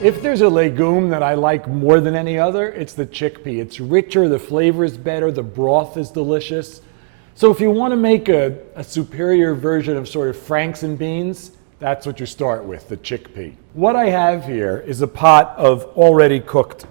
If there's a legume that I like more than any other, it's the chickpea. It's richer, the flavor is better, the broth is delicious. So if you want to make a superior version of sort of Franks and beans, that's what you start with, the chickpea. What I have here is a pot of already cooked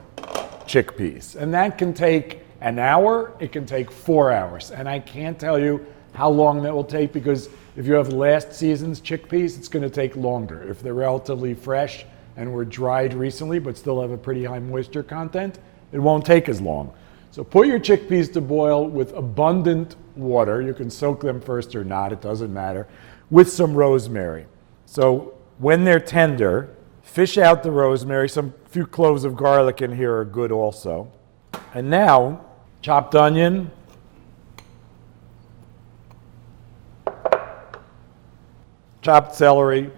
chickpeas, and that can take an hour, it can take 4 hours, and I can't tell you how long that will take, because if you have last season's chickpeas, it's going to take longer. If they're relatively fresh and were dried recently but still have a pretty high moisture content, it won't take as long. So put your chickpeas to boil with abundant water. You can soak them first or not, it doesn't matter, with some rosemary. So when they're tender, fish out the rosemary. Some few cloves of garlic in here are good also. And now, chopped onion, chopped celery,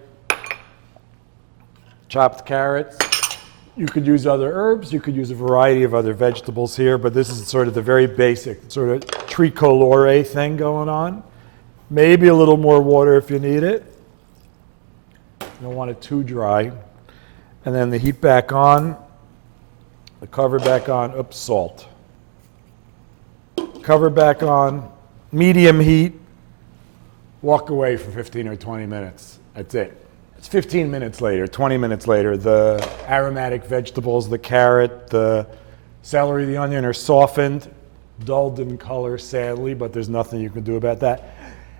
chopped carrots. You could use other herbs, you could use a variety of other vegetables here, but this is sort of the very basic sort of tricolore thing going on. Maybe a little more water if you need it. You don't want it too dry. And then the heat back on, the cover back on, oops, salt. Cover back on, medium heat, walk away for 15 or 20 minutes. That's it. It's 15 minutes later, 20 minutes later, the aromatic vegetables, the carrot, the celery, the onion are softened, dulled in color, sadly, but there's nothing you can do about that.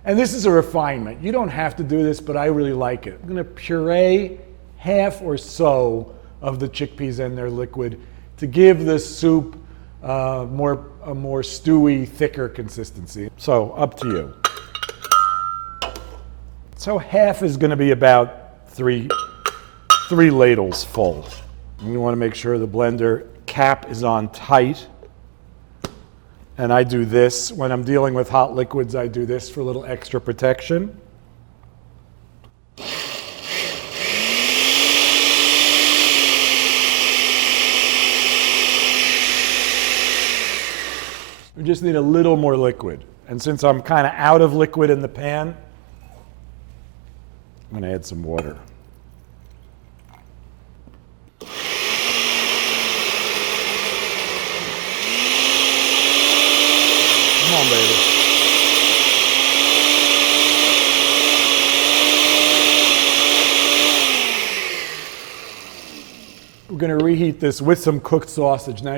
And this is a refinement. You don't have to do this, but I really like it. I'm going to puree half or so of the chickpeas and their liquid to give the soup a more stewy, thicker consistency. So up to you. So half is going to be about three ladles full. You want to make sure the blender cap is on tight. And I do this when I'm dealing with hot liquids. I do this for a little extra protection. We just need a little more liquid. And since I'm kind of out of liquid in the pan, I'm going to add some water. Come on, baby. We're going to reheat this with some cooked sausage. Now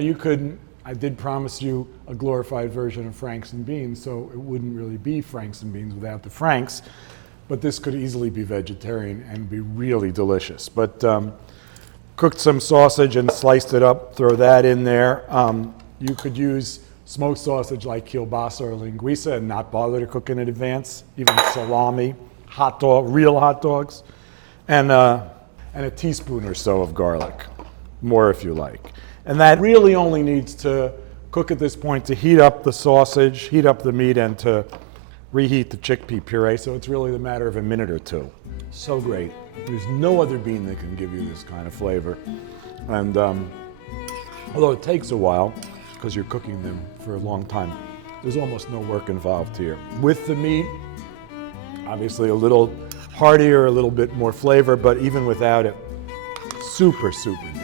I did promise you a glorified version of Franks and beans, so it wouldn't really be Franks and beans without the Franks. But this could easily be vegetarian and be really delicious. But cooked some sausage and sliced it up, throw that in there. You could use smoked sausage like kielbasa or linguiça and not bother to cook in advance, even salami, hot dog, real hot dogs, and a teaspoon or so of garlic, more if you like. And that really only needs to cook at this point to heat up the sausage, heat up the meat, and to reheat the chickpea puree, so it's really a matter of a minute or two. So great. There's no other bean that can give you this kind of flavor. And although it takes a while, because you're cooking them for a long time, there's almost no work involved here. With the meat, obviously a little heartier, a little bit more flavor, but even without it, super, super good.